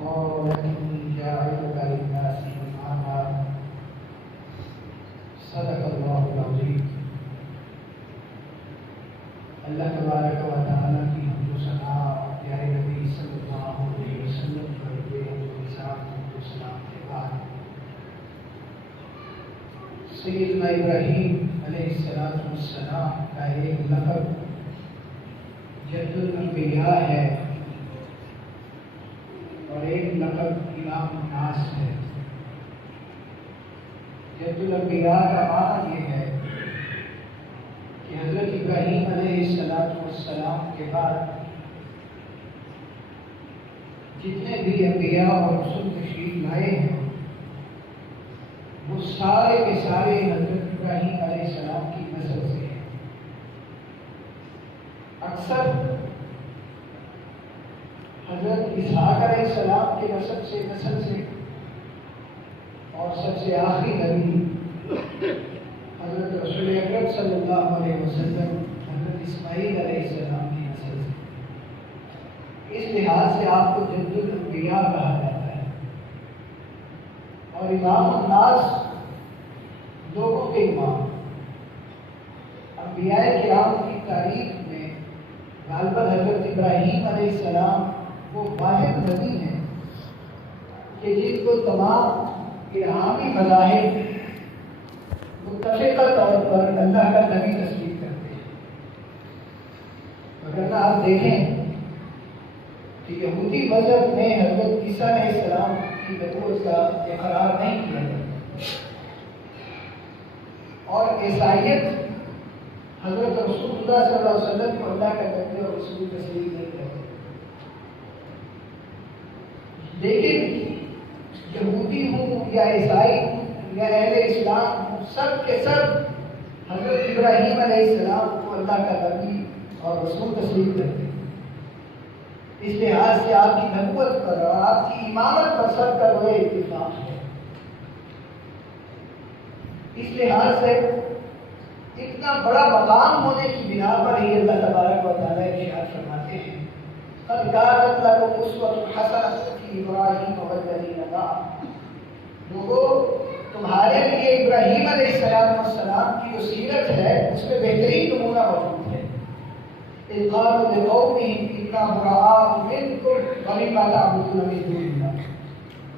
ولكني جاعلك للناس إماما صدق الله العظيم۔ اللہ تبارک و تعالیٰ کی حمد و ثنا پیارے نبی صلی اللہ علیہ وسلم پر بے حد و سلام کے بعد سیدنا ابراہیم علیہ السلام کا ایک لقب جد الانبیاء ہے اور ایک لقب امام الناس ہے۔ جد الانبیاء کا معنی یہ ہے کہ حضرت ابراہیم علیہ السلام کے بعد جتنے بھی انبیاء اور رسول تشریف لائے ہیں وہ سارے کے سارے حضرت ابراہیم علیہ السلام کی نسل سے ہیں۔ اکثر حضرت اسحاق علیہ السلام کے نسل سے اور سب سے آخری نبی حضرت رسول اکرم صلی اللہ علیہ وسلم حضرت اسماعیل علیہ السلام کی نسل سے، اس لحاظ سے آپ کو جد الانبیاء کہا جاتا ہے۔ اور امام الناس لوگوں کے امام، انبیاء کرام کی تاریخ میں غالباً حضرت ابراہیم علیہ السلام وہ واحد نبی ہیں کہ جن کو تمام الہامی مذاہب متفقہ طور پر اللہ کا نبی تسلیم کرتے ہیں۔ اگر آپ دیکھیں کہ یہودی مذہب میں حضرت عیسیٰ علیہ السلام کی نبوت کا اقرار نہیں کیا جاتا، اور عیسائیت حضرت رسول اللہ صلی اللہ علیہ وسلم کو اللہ کا نبی اور رسول تسلیم نہیں کرتے۔ لیکن یہودی ہوں یا عیسائی ہوں یا اہل اسلام ہوں، سب کے سب حضرت ابراہیم علیہ السلام کو اللہ کا نبی اور رسول تسلیم کرتے ہیں۔ اس لحاظ سے آپ کی نبوت پر اور آپ کی امامت پر سب کا وہ اتفاق ہے۔ اس لحاظ سے اتنا بڑا مقام ہونے کی بنا پر ہی اللہ تبارک و تعالیٰ ارشاد فرماتے ہیں قد كانت لكم أسوة حسنة في إبراهيم والذين معه۔ لوگوں، تمہارے لیے ابراہیم علیہ السلام کی جو سیرت ہے اس میں بہترین نمونہ موجود ہے۔ إذ قالوا لقومهم إنا براء منكم ومما تعبدون من دون الله۔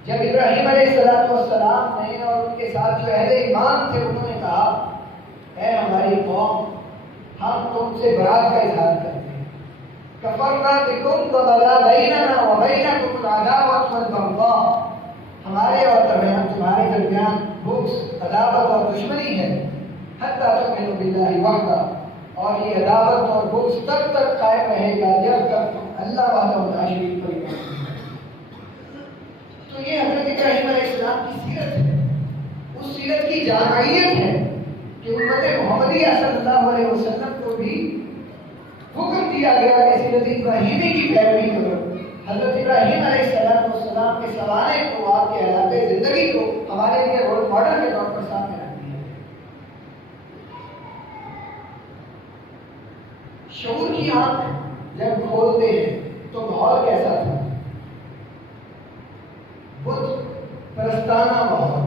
جب ابراہیم علیہ السلام نے اور ان کے ساتھ جو اہل ایمان تھے انہوں نے کہا اے ہماری قوم، ہم تم سے برات کا اظہار کرتے ہیں۔ کفرنا بکم وبدا بیننا وبینکم العداوۃ والبغضاء، ہمارے اور تمہارے درمیان بغض، عداوت اور دشمنی ہے، حتی تؤمنوا باللہ وحدہ، اور یہ عداوت اور بغض تب تک قائم رہے گا جب تک تم اللہ وحدہ لا شریک پر ایمان لاؤ۔ تو یہ حضرت ابراہیم علیہ السلام کی سیرت ہے، اس سیرت کی جامعیت ہے کہ امت محمدیہ صلی اللہ علیہ وسلم کو بھی حکم دیا گیا کہ سیرت ابراہیمی کی پیروی کرو۔ حضرت ابراہیم علیہ السلام کے سوالے کو، آپ کے حالات زندگی کو ہمارے لیے رول ماڈل کے طور پر سامنے رکھ دیا ہے۔ شعور کی آنکھ جب کھولتے ہیں تو ماحول کیسا تھا؟ بت پرستانہ ماحول،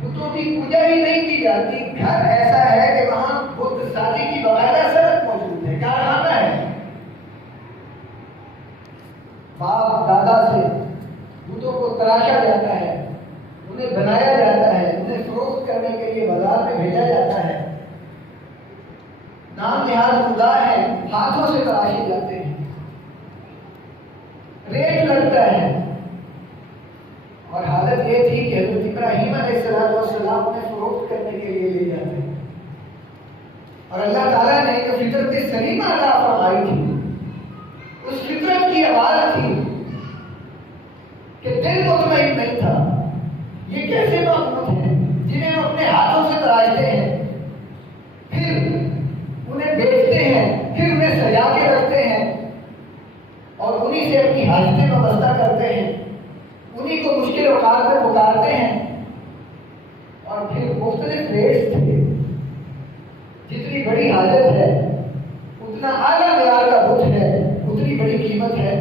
بتوں کی پوجا ہی نہیں کی جاتی۔ گھر ایسا ہے کہ وہاں بت سازی کی باقاعدہ صنعت موجود ہے، کارخانہ ہے۔ باپ دادا سے بتوں کو تراشا جاتا ہے، انہیں بنایا جاتا ہے، انہیں فروخت کرنے کے لیے بازار میں بھیجا جاتا ہے۔ نام نہاد خدا ہے، ہاتھوں سے تراشے جاتے ہیں، ریٹ لگتا ہے۔ اور حالت یہ تھی کہ حضرت ابراہیم علیہ السلام انہیں فروخت کرنے کے لیے لے جاتے ہیں، اور اللہ تعالیٰ نے جو فطرت سلیمہ عطا فرمائی تھی، اس فطرت کی آواز تھی کہ دل مطمئن نہیں تھا۔ یہ کیسے معبود ہیں جنہیں ہم اپنے ہاتھوں سے تراشتے ہیں، پھر انہیں بیچتے ہیں، پھر انہیں سجا کے رکھتے ہیں، اور انہی سے اپنی حاجتیں وابستہ کرتے ہیں، انہی کو مشکل اوقات میں پکارتے ہیں، اور پھر مختلف ریٹس تھے۔ جتنی بڑی حاجت ہے اتنا اعلیٰ معیار کا بت ہے، اتنی بڑی قیمت ہے۔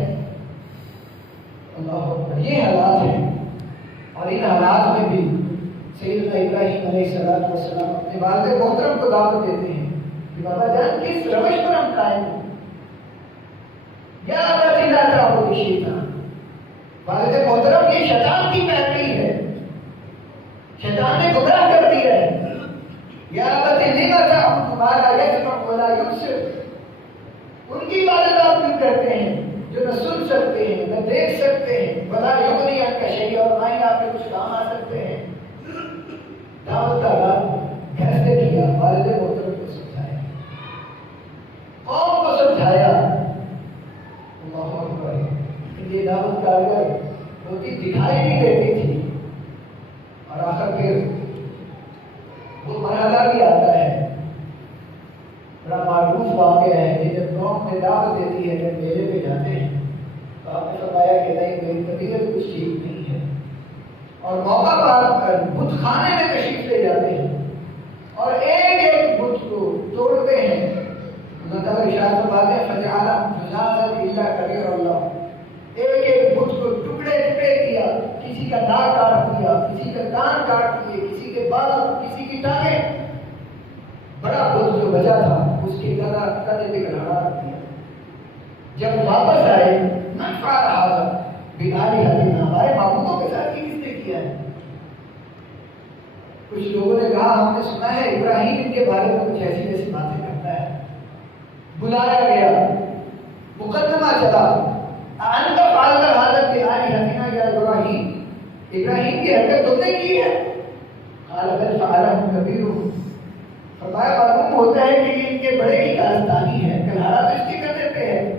اپنے والد محترم کو دعوت دیتے ہیں کہ بابا جان کس روش پر ہم قائم ہیں؟ یا ابتی لا تعبد الشیطان، والد محترم یہ شیطان کی پیروی ہے، شیطان نے گمراہ کر دیا ہے۔ یا ابتی لما تعبد ما لا يسمع ولا يبصر، ان کی عبادت آپ کیوں کرتے ہیں جو نہ سن سکتے ہیں نہ دیکھ سکتے ہیں، ولا یغنی عنک شیئا، اور نہ ہی آپ کے کچھ کام آ سکتے ہیں۔ دعوت کا رات گھر سے کیا، والد محترم کو سمجھایا، قوم کو سمجھایا۔ اللہ اکبر، یہ دعوت کا اگر ہوتی دکھائی نہیں دیتی تھی، اور آخر پھر وہ مرحلہ بھی آتا ہے، بڑا معروف واقعہ ہے کہ جب قوم میں دعوت دیتی ہے، جب میلے پہ جاتے ہیں تو آپ نے فرمایا کہ نہیں میری طبیعت کچھ ٹھیک نہیں ہے، اور موقع پر بت خانے میں تشریف لے جاتے ہیں اور ایک ایک بت کو توڑتے ہیں۔ اللہ تعالیٰ ارشاد فرماتے ہیں فجعلهم جذاذا الا كبير اللہ، ایک ایک بت کو ٹکڑے ٹکڑے کیا، کسی کا ناک کاٹ دیا، کسی کا کان کاٹ دیے، کسی کے بال، کسی کی ٹانگیں۔ بڑا بت جو بچا تھا اس کے کندھے پہ گھڑا رکھ دیا۔ جب واپس آئے من فعل هذا بآلهتنا، ہمارے معبودوں کے ساتھ کس نے کیا ہے؟ کچھ لوگوں نے کہا ہم نے سنا ہے ابراہیم ان کے بارے میں کچھ ایسی ایسی باتیں کرتا ہے۔ بلایا گیا، مقدمہ چلا، انت فعلت هذا بآلهتنا یا ابراہیم، ابراہیم کی حرکت تم نے کی ہے؟ قال بل فعلهم كبيرهم، فرمایا معلوم ہوتا ہے کہ یہ ان کے بڑے کی کارستانی ہے، کلہارا تو اس کے کندھے پہ ہے۔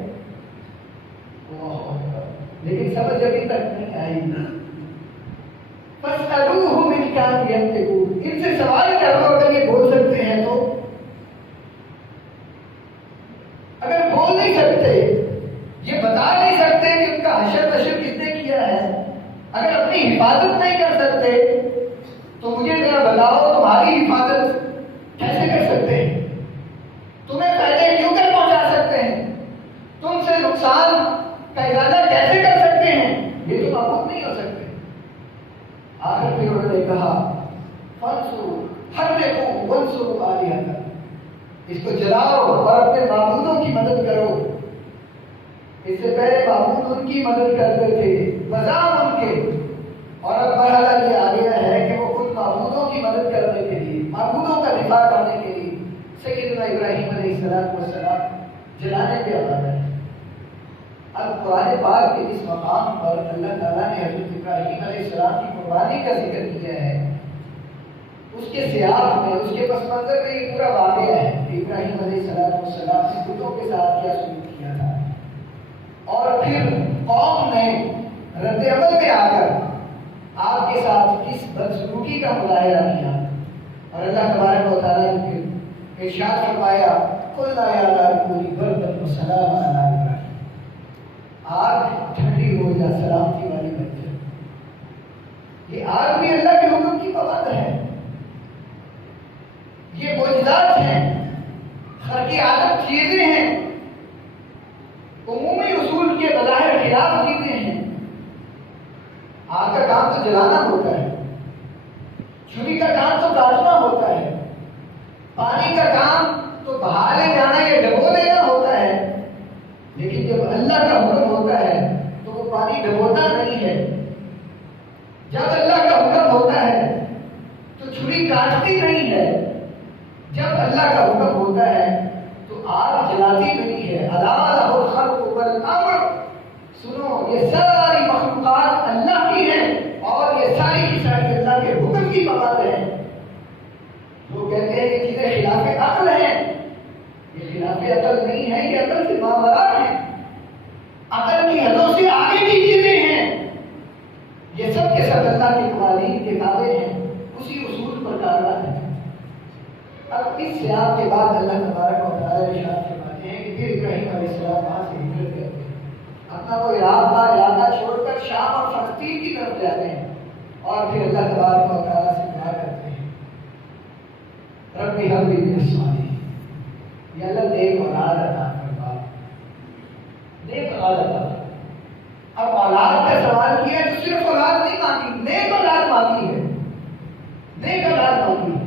لیکن سمجھ ابھی تک نہیں آئی۔ فَاسْأَلُوهُمْ إِنْ كَانُوا يَنْطِقُونَ، ان سے سوال کر لو اگر یہ بول سکتے ہیں تو۔ اگر بول نہیں سکتے، یہ بتا نہیں سکتے کہ ان کا حشر نشر کس نے کیا ہے، اگر اپنی حفاظت نہیں کر سکتے تو مجھے ذرا بتاؤ تمہاری حفاظت کیسے کر سکتے ہیں؟ تمہیں فائدے کیوں کر پہنچا سکتے ہیں؟ تم سے نقصان کا ارادہ کیسے کر سکتے ہیں؟ یہ تو معبود نہیں ہو سکتے۔ آخر پھر انہوں نے کہا فَانْصُرُوا حَرِّقُوا وَانْصُرُوا آلِهَتَكُمْ، اس کو جلاؤ اور اپنے معبودوں کی مدد کرو۔ اس سے پہلے معبود ان کی مدد کرتے تھے، بزام ان کے، اور اب مرحلہ یہ آ گیا ہے کہ وہ خود معبودوں کی مدد کرنے کے لیے، معبودوں کا دفاع کرنے کے لیے سیدنا ابراہیم علیہ السلام جلانے پہ آ رہا ہے۔ اب قرآن پاک کے اس مقام پر اللہ تعالیٰ نے حضرت ابراہیم علیہ السلام کی قربانی کا ذکر کیا ہے، اس کے سیاق میں، اس کے پس منظر میں یہ پورا واقعہ ہے کہ ابراہیم علیہ السلام نے بتوں کے ساتھ کیا سلوک کیا تھا، اور پھر قوم نے رد عمل میں آ کر آپ کے ساتھ کس بدسلوکی کا مظاہرہ کیا، اور اللہ تبارک و تعالیٰ نے پھر ارشاد فرمایا قُلْنَا يَا نَارُ كُونِي بَرْدًا وَسَلَامًا عَلَىٰ إِبْرَاهِيمَ، آگ ٹھنڈی ہو جا سلامتی والی بن جائے۔ یہ آگ بھی اللہ کے حکم کی پابند ہے، یہ معجزات ہیں، خرقی عادت چیزیں ہیں، عمومی اصول کے بظاہر خلاف چیزیں ہیں۔ آگ کا کام تو جلانا ہوتا ہے، چھری کا کام تو کاٹنا ہوتا ہے، پانی کا کام تو بہا لے جانا یا ڈبو دینا ہوتا ہے، لیکن جب اللہ کا حکم ہوتا ہے تو وہ پانی ڈبوتا نہیں ہے۔ جب اللہ کا حکم ہوتا ہے تو چھری کاٹتی نہیں ہے، جب اللہ کا حکم ہوتا ہے تو آگ جلاتی نہیں ہے۔ الا لہ الخلق والامر، سنو یہ ساری مخلوقات اللہ کی ہیں اور یہ ساری کی ساری اللہ کے حکم کی پابند ہیں۔ وہ کہتے ہیں کہ چیزیں خلاف عقل ہیں، یہ خلاف عقل نہیں ہے، یہ عقل سے ماورا ہے، عقل کی حدوں سے آگے کی چیزیں ہیں۔ یہ سب کے سب اللہ کے قوانین کے تابع ہیں، اسی اصول پر کارروائی ہے۔ اب اس سیاق کے بعد اللہ تبارک و تعالیٰ ارشاد فرماتے ہیں کہ پھر ابراہیم علیہ السلام وہاں سے ہجرت کرتے ہیں، اپنا وہ علاقہ چھوڑ کر شام اور فلسطین کی طرف جاتے ہیں، اور پھر اللہ تبارک و تعالیٰ سے دعا کرتے ہیں رب ہب لی من الصالحین، یا اللہ نیک اولاد عطا فرما، نیک اولاد عطا فرما۔ اب اولاد کا سوال کیا ہے تو صرف اولاد نہیں مانگی، نیک اولاد مانگی ہے، نیک اولاد مانگی ہے۔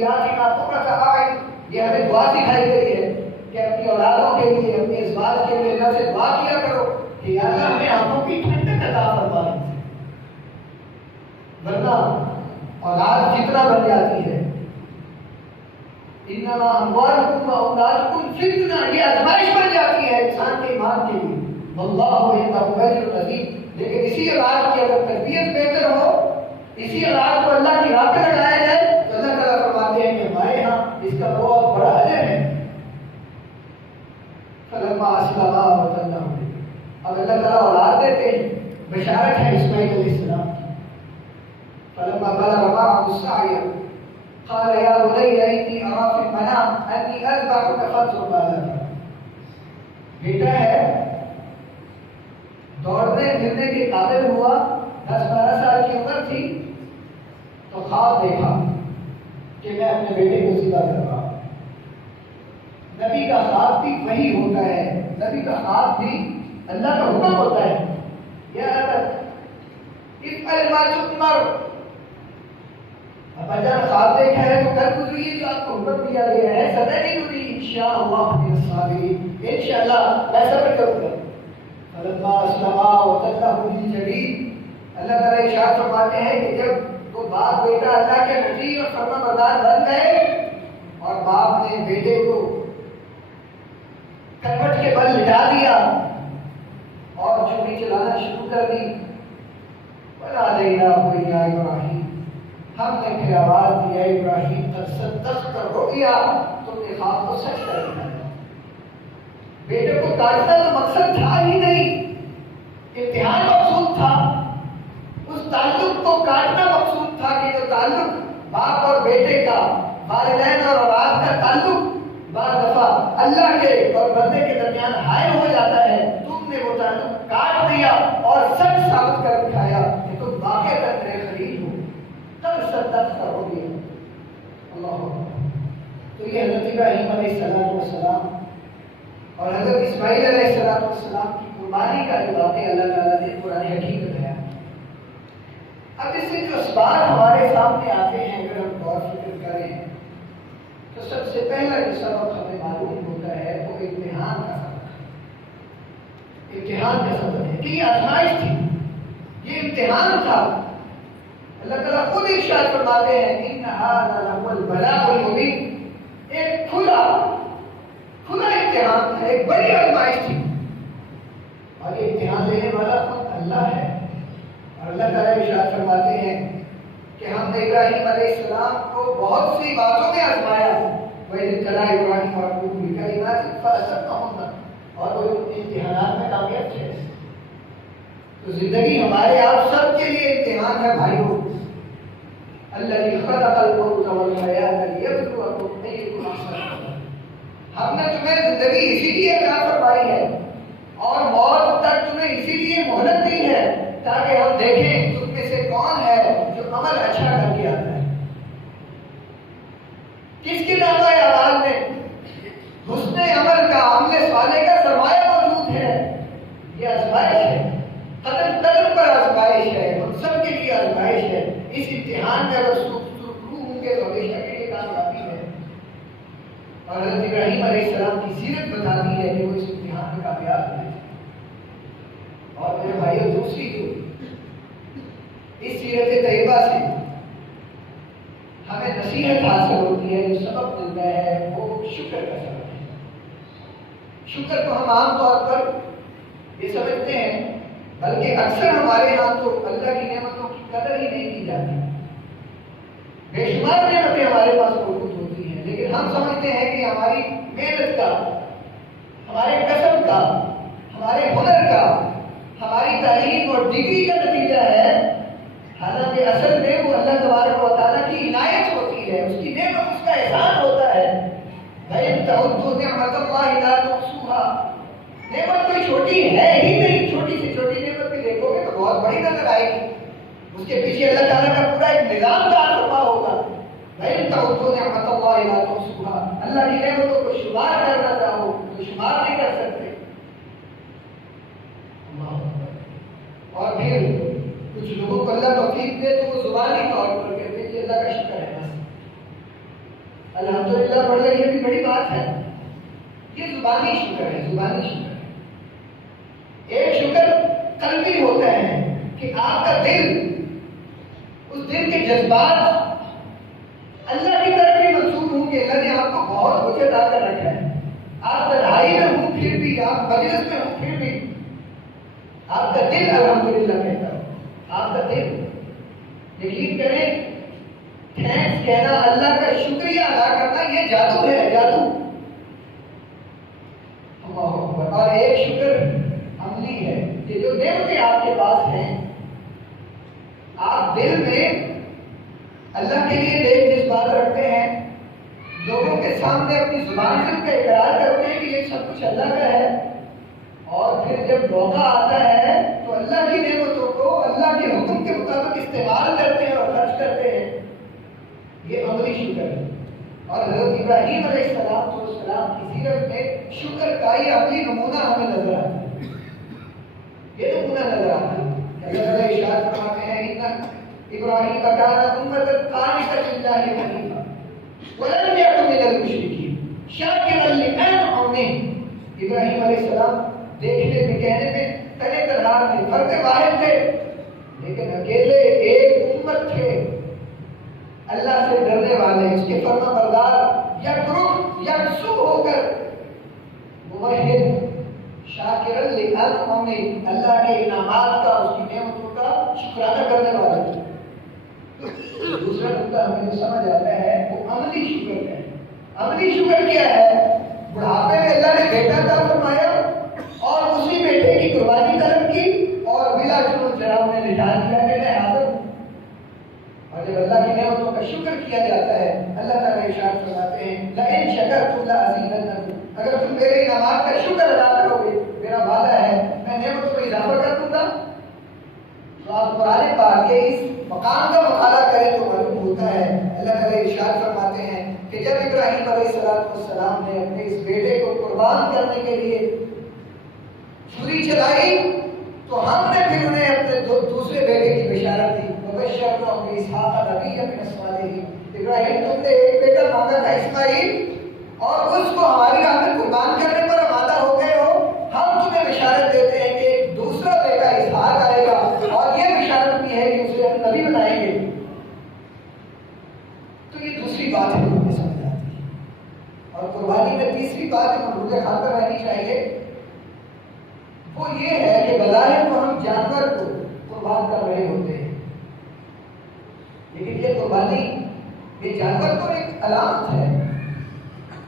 ذریاتنا قرۃ اعین، یہ ہمیں دعا سکھائی گئی ہے کہ اپنی اولادوں کے لیے، اپنے ازواج کے لیے اللہ سے دعا کیا کرو کہ یا اللہ ہمیں آنکھوں کی ٹھنڈک عطا فرما، ورنہ اولاد جتنا بن جاتی ہے، انما اموالکم و اولادکم فتنہ، یہ آزمائش بن جاتی ہے انسان کے ایمان کے لیے، واللہ عنده اجر عظیم۔ لیکن اسی اولاد کی اگر تربیت بہتر ہو، اسی اولاد کو اللہ کی راہ پہ لگایا جائے تو اللہ تعالیٰ فرماتے ہیں کہ ہمارے ہاں اس کا بہت بڑا اجر ہے۔ فلما اسلما وتلہ، اب اللہ تعالیٰ اولاد دیتے ہیں، بشارت ہے اسماعیل علیہ السلام کی۔ فلما بلغ معه السعي قال يا بني إني أرى في المنام أني أذبحك فانظر ماذا ترى۔ بیٹا ہے، دوڑنے پھرنے کے قابل ہوا، 10-12 سال کی عمر تھی تو خواب دیکھا کہ میں اپنے بیٹے کو ذبح کر رہا ہوں۔ نبی کا خواب بھی وہی ہوتا ہے، نبی کا خواب بھی اللہ کا حکم ہوتا ہے۔ یا افعل ما تؤمر، اب اگر خواب دیکھا ہے تو کر گزریے جو آپ کو حکم دیا گیا ہے، ستجدنی انشاءاللہ من الصابرین، انشاءاللہ میں صبر کروں گا۔ فلما اسلما وتلہ للجبین، اللہ تعالیٰ ارشاد فرماتے ہیں کہ جب وہ باپ بیٹا اللہ کے مطیع اور فرما بردار بن گئے اور باپ نے بیٹے کو کروٹ کے بل لٹا دیا اور چوری چلانا شروع کر دی، وَنَادَيْنَاهُ يَا إِبْرَاهِيمُ، ہم نے پھر آواز دیا ابراہیم قد صدقت الرؤیا، تم نے خواب کو سچ کر دیا۔ بیٹے کو کاٹنا تو مقصد تھا ہی نہیں، امتحان مقصود تھا، اس تعلق کو کاٹنا مقصود تھا کہ جو تعلق باپ اور بیٹے کا، والدین اور اولاد کا تعلق بعض دفعہ اللہ کے اور بندے کے درمیان حائل ہو جاتا ہے، تم نے وہ تعلق کاٹ دیا اور سچ ثابت کر دکھایا کہ تم واقعتاً میرے خلیل ہو، تب صدقت ہو گیا۔ اللہ تو یہ حضرت ابراہیم علیہ السلام اور حضرت اسماعیل علیہ السلام کی قربانی کا جو باتیں اللہ تعالیٰ نے قرآن حکیم میں بیان۔ اب اس سے جو اسباب ہمارے سامنے آتے ہیں اگر ہم غور فکر کریں تو سب سے پہلا جو سبب ہمیں معلوم ہوتا ہے وہ امتحان کا سبب ہے۔ امتحان کا سبب ہے کہ یہ آزمائش تھی، یہ امتحان تھا۔ اللہ تعالیٰ خود ارشاد فرماتے ہیں ان ھذا لهو البلاء المبین، ایک کھلا امتحان تھا، ایک بڑی آزمائش تھی، اور یہ امتحان لینے والا خود اللہ ہے۔ اور اللہ تعالیٰ ارشاد فرماتے ہیں کہ ہم نے ابراہیم علیہ السلام کو بہت سی باتوں میں آزمایا، وَإِذِ ابْتَلَىٰ إِبْرَاهِيمَ رَبُّهُ بِكَلِمَاتٍ فَأَتَمَّهُنَّ، اور وہ امتحانات میں کامیاب تھے۔ تو زندگی ہمارے آپ سب کے لیے امتحان ہے بھائیوں۔ الَّذِي خَلَقَ الْمَوْتَ وَالْحَيَاةَ لِيَبْلُوَكُمْ أَيُّكُمْ أَحْسَنُ عَمَلًا، ہم نے تمہیں زندگی اسی لیے عطا فرمائی ہے اور موت تک تمہیں اسی لیے مہلت دی ہے تاکہ ہم دیکھیں تم میں سے کون ہے جو عمل اچھا کر کے آتا ہے، کس کے نامہ اعمال میں حسن عمل کا، عمل صالح کا سرمایہ موجود ہے۔ یہ آزمائش ہے، قدم قدم پر آزمائش ہے، ہم سب کے لیے آزمائش ہے۔ اس امتحان میں اگر سرخرو ہوں گے تو ہمیشہ کے لیے کامیابی ہے۔ اور حضرت ابراہیم علیہ السلام کی سیرت بتاتی ہے کہ وہ اس امتحان میں کامیاب ہوئے۔ اور میرے بھائیوں دوسری جو اس سیرت طیبہ سے ہمیں نصیحت حاصل ہوتی ہے، جو سبق ملتا ہے وہ شکر کا سبق ہے۔ شکر کو ہم عام طور پر یہ سمجھتے ہیں، بلکہ اکثر ہمارے ہاں تو اللہ کی نعمتوں کی قدر ہی نہیں کی جاتی۔ بے شمار نعمتیں ہمارے پاس موجود ہوتی ہیں، لیکن ہم سمجھتے ہیں کہ ہماری محنت کا، ہمارے کسب کا، ہمارے ہنر کا، ہماری تعلیم اور ڈگری کا نتیجہ ہے، حالانکہ اصل میں وہ اللہ تبارک و تعالیٰ کی عنایت ہوتی ہے، اس کی نعمت، اس کا احسان ہوتا ہے۔ وَإِن تَعُدُّوا نِعْمَتَ اللَّهِ لَا تُحْصُوهَا، نعمت کوئی چھوٹی ہے ہی نہیں، چھوٹی سے چھوٹی نعمت بھی دیکھو گے تو بہت بڑی نظر آئے گی، اس کے پیچھے اللہ تعالیٰ کا پورا ایک نظام کار فرما ہوگا۔ وَإِن تَعُدُّوا نِعْمَتَ اللَّهِ لَا تُحْصُوهَا، اللہ کی نعمتوں کو شمار کرنا چاہو تو شمار نہیں کر سکتے۔ اور پھر کچھ لوگوں کو اللہ توفیق دے تو وہ زبانی طور پر کہتے ہیں کہ اللہ کا شکر ہے، بس الحمدللہ پڑھ لیں، یہ بھی بڑی بات ہے. یہ زبانی شکر ہے، زبانی شکر ہے. ایک شکر قلبی ہوتا ہے کہ آپ کا دل، اس دل کے جذبات اللہ کی طرف بھی منسوب ہوں کہ اللہ نے آپ کو بہت کچھ عطا کر رکھا ہے. آپ تنہائی میں ہوں پھر بھی، آپ مجلس میں ہوں پھر بھی آپ کا دل الحمدللہ کہتا ہے. آپ کا دل، یقین کریں، تھینکس کہنا، اللہ کا شکریہ ادا کرنا، یہ جادو ہے، جادو. اور ایک شکر عملی ہے کہ جو نعمتیں آپ کے پاس ہیں، آپ دل میں اللہ کے لیے نیک جذبات رکھتے ہیں، لوگوں کے سامنے اپنی زبان سے ان کا اقرار کرتے ہیں کہ یہ سب کچھ اللہ کا ہے، اور پھر جب موقع آتا ہے تو اللہ کی نعمتوں کو اللہ کے حکم کے مطابق استعمال کرتے ہیں اور خرچ کرتے ہیں. یہ عملی شکر ہے. اور حضرت ابراہیم علیہ السلام کی سیرت میں شکر کا یہ عملی نمونہ ہمیں نظر آتا ہے. یہ نمونہ نظر آتا ہے. اللہ تعالیٰ ارشاد فرماتے ہیں ان ابراہیم کان امۃ قانتا للہ حنیفا ولم یکن من المشرکین شاکرا لانعمہ. ابراہیم علیہ السلام دیکھنے میں، کہنے میں تنے تنہا تھے، فرد واحد تھے، لیکن اکیلے ایک امت تھے، اللہ سے ڈرنے والے، اس کے فرما بردار، یکرخ یکسو ہو کر موحد، شاکرا لانعمہ، اللہ کے انعامات کا، اس کی نعمتوں کا شکرانہ کرنے والے تھے. دوسرا نقطہ ہمیں سمجھ آتا ہے وہ عملی شکر ہے. عملی شکر کیا ہے؟ بڑھاپے میں اللہ نے بیٹا عطا فرمایا اور اسی بیٹے کی قربانی طلب کی اور بلا جنون جناب نے لٹا دیا کہ میں حاضر ہوں. اور جب اللہ کی نعمتوں کا شکر کیا جاتا ہے، اللہ تعالیٰ ارشاد فرماتے ہیں لئن شکرتم لأزیدنکم، اگر تم میرے انعامات کا شکر ادا کرو گے، میرا وعدہ ہے میں نعمتوں میں اضافہ کر دوں گا. تو آپ قرآن پاک کے اس مقام کا مطالعہ کریں تو معلوم ہوتا ہے. اللہ تعالیٰ ارشاد فرماتے ہیں کہ جب ابراہیم علیہ السلام نے اپنے اس بیٹے کو قربان کرنے کے لیے چھری چلائی تو ہم نے پھر انہیں اپنے دوسرے بیٹے کی بشارت دی. وبشرناہ باسحاق نبیا من الصالحین. ابراہیم تم نے ایک بیٹا مانگا تھا اسماعیل، اور اس کو ہماری راہ میں قربان کرنے پر آمادہ ہو گئے ہو. ہم تمہیں بشارت دیتے ہیں کہ ایک دوسرا بیٹا اسحاق آئے گا، اور یہ بشارت بھی ہے کہ اسے ہم نبی بنائیں گے. تو یہ دوسری بات ہے جو ہمیں سمجھ آتی ہے. اور قربانی میں تیسری بات جو مجھے خاطر رہنی چاہیے وہ یہ ہے کہ بظاہر تو ہم جانور کو قربان کر رہے ہوتے ہیں، لیکن یہ قربانی، یہ جانور تو ایک علامت ہے.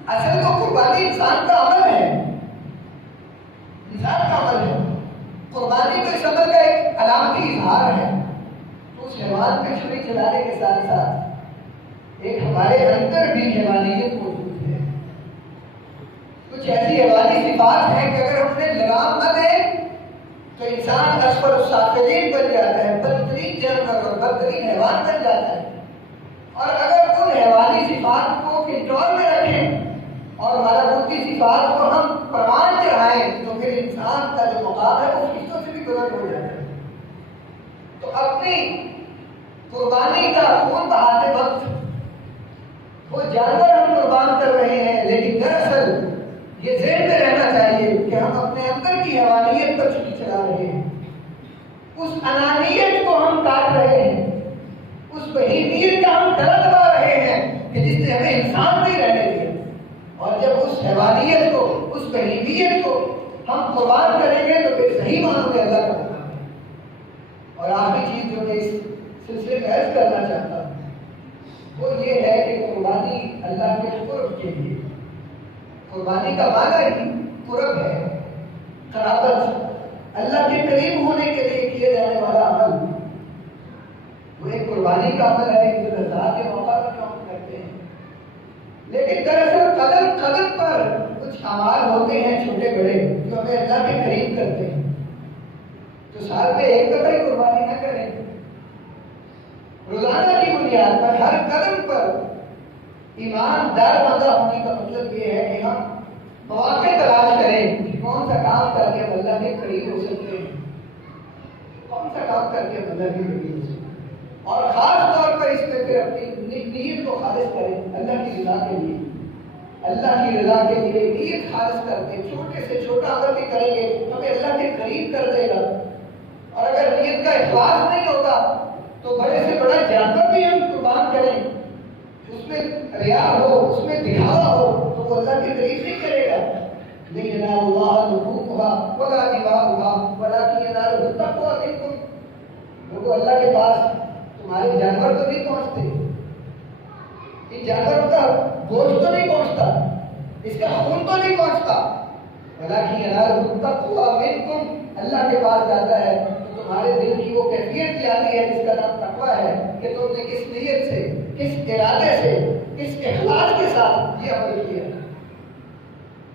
اصل تو قربانی انسان کا عمل ہے، انسان کا عمل ہے. قربانی تو اس عمل کا ایک علامتی اظہار ہے. تو اس حیوان پہ چھری چلانے کے ساتھ ساتھ ایک ہمارے اندر بھی حیوانیت موجود ہے. کچھ ایسی حیوانی صفات ہیں کہ اگر ہم نے لگام نہ دیں تو انسان اسفل السافلین بن جاتا ہے، بدترین جانور اور بدترین حیوان بن جاتا ہے. اور اگر ان حیوانی صفات کو کنٹرول میں رکھیں اور ملکوتی صفات کو ہم پروان چڑھائیں تو پھر انسان کا جو مقام ہے وہ فرشتوں سے بھی بلند ہو جاتا ہے. تو اپنی قربانی کا خون بہاتے وقت وہ جانور ہم قربان کر رہے ہیں، لیکن دراصل یہ ذہن میں رہنا چاہیے کہ ہم اپنے اندر کی حیوانیت پر چھری چلا رہے ہیں. اس انانیت کو ہم کاٹ رہے ہیں، اس بہیمیت کا ہم گلا دبا رہے ہیں کہ جس نے ہمیں انسان نہیں رہنے دیا. اور جب اس حیوانیت کو، اس بہیمیت کو ہم قربان کریں گے تو پھر صحیح معنوں میں اللہ کا مقام ہے. اور آخری چیز جو میں اس سلسلے میں عرض کرنا چاہتا ہوں وہ یہ ہے کہ قربانی اللہ کے قرب کے لیے، قربانی کا معنی ہی قرب ہے، قرابت، اللہ کے قریب ہونے کے لیے کیے جانے والا عمل. وہ ایک قربانی کا عمل ہے جو رضا کے موقع پر جو ہم کرتے ہیں. لیکن دراصل قدم قدم پر کچھ اعمال ہوتے ہیں چھوٹے بڑے جو ہمیں اللہ کے قریب کرتے ہیں. تو سال میں ایک دفعہ ہی قربانی نہ کریں، روزانہ کی بنیاد پر ہر قدم پر ایماندار بندہ ہونے کا مطلب یہ ہے کہ ہم مواقع تلاش کریں کہ کون سا کام کر کے اللہ کے قریب ہو سکتے ہیں، کون سا کام کر کے اللہ کے قریب ہو سکتے ہیں. اور خاص طور پر اس میں پھر اپنی نیت کو خالص کریں اللہ کی رضا کے لیے، اللہ کی رضا کے لیے نیت خالص کر کے چھوٹے سے چھوٹا عمل بھی کریں گے ہمیں اللہ کے قریب کر دے گا۔ اور اگر نیت کا اخلاص نہیں ہوگا تو بڑے سے بڑا جانور بھی ہم قربان کریں، اس میں ریا ہو، اس میں دکھاوا ہو، تو وہ اللہ کے قریب نہیں کرے گا۔ نہیں ینال اللہ لحومها ولا دماؤها ولکن ینالہ التقوی منکم۔ لوگوں اللہ کے پاس تمہارے جانور تو نہیں پہنچتے، ان جانوروں کا گوشت تو نہیں پہنچتا، اس کا خون تو نہیں پہنچتا، ولکن ینالہ التقوی منکم، اللہ کے پاس جاتا ہے تو تمہارے دل کی وہ کیفیت جاری ہے جس کا نام تقوی ہے کہ تم نے کس نیت سے، کس ارادے سے، کس اخلاص کے ساتھ یہ عمل کیا۔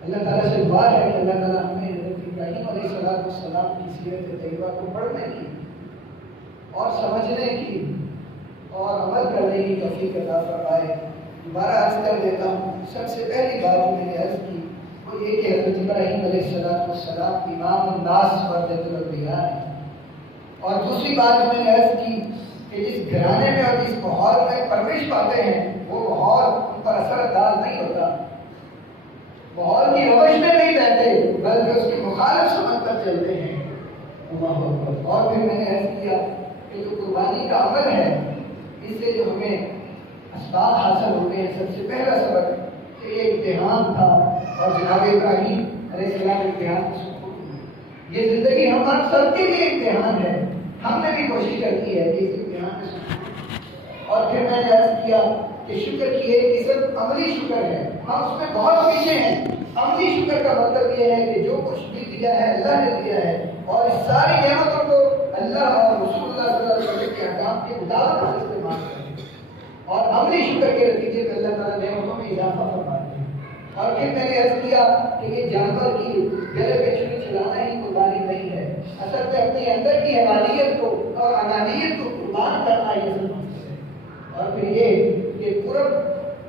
اللہ تعالیٰ سے دعا ہے کہ اللہ تعالیٰ ہمیں حضرت ابراہیم علیہ السلام کی سیرت طیبہ کو پڑھنے کی اور سمجھنے کی اور عمل کرنے کی توفیق عطا فرمائے۔ دوبارہ عرض کر دیتا ہوں، سب سے پہلی بات جو میں نے عرض کی وہ یہ کہ حضرت ابراہیم علیہ السلام امام الناس ورثۃ الانبیاء ہیں، اور دوسری بات جو میں نے عرض کی کہ جس گھرانے میں اور جس ماحول میں پرورش پاتے ہیں وہ ماحول ان پر اثر انداز نہیں ہوتا، ماحول کی روش میں نہیں رہتے بلکہ اس کی مخالف سمجھ کر چلتے ہیں۔ اور پھر میں نے عرض کیا کہ جو قربانی کا عمل ہے اس سے جو ہمیں اسباب حاصل ہوتے ہیں، سب سے پہلا سبق کہ یہ امتحان تھا اور جناب ابراہیم علیہ السلام امتحان کو سکون ہوئی۔ یہ زندگی ہمارے سب کے لیے امتحان ہے، ہم نے بھی کوشش کرتی ہے کہ اس امتحان میں سکون۔ اور پھر میں نے عرض کیا کہ شکر کی ایک قسم عملی شکر ہے، ہم اس میں بہت پیچھے ہیں۔ عملی شکر کا مطلب یہ ہے کہ جو کچھ بھی دیا ہے اللہ نے دیا ہے اور اس ساری نعمتوں کو اللہ اور رسول اللہ صلی اللہ علیہ وسلم کے احکام کے مطابق ہم استعمال کریں، اور عملی شکر کے نتیجے میں اللہ تعالیٰ نعمتوں میں اضافہ فرماتے ہیں۔ اور پھر میں نے عرض کیا کہ یہ جانور کی گلے پہ چھری چلانا ہی قربانی نہیں ہے، اصل میں اپنے اندر کی حیوانیت کو اور انانیت کو قربان کرنا یہ اصل مقصد ہے۔ اور پھر یہ کہ قرب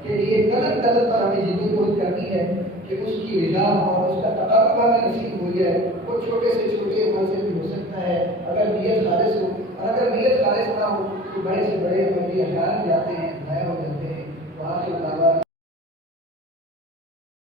کے لیے قدم قدم پر ہمیں جدوجہد کرنی ہے کہ اس کی رضا اور اس کا تقرب ہمیں نصیب ہو جائے۔ وہ چھوٹے سے چھوٹے عمل سے بھی ہو سکتا ہے اگر نیت خالص ہو، اور اگر نیت خالص نہ ہو تو بڑے سے بڑے عمل بھی احیان جاتے ہیں، ضائع ہو جاتے ہیں۔ وہاں سے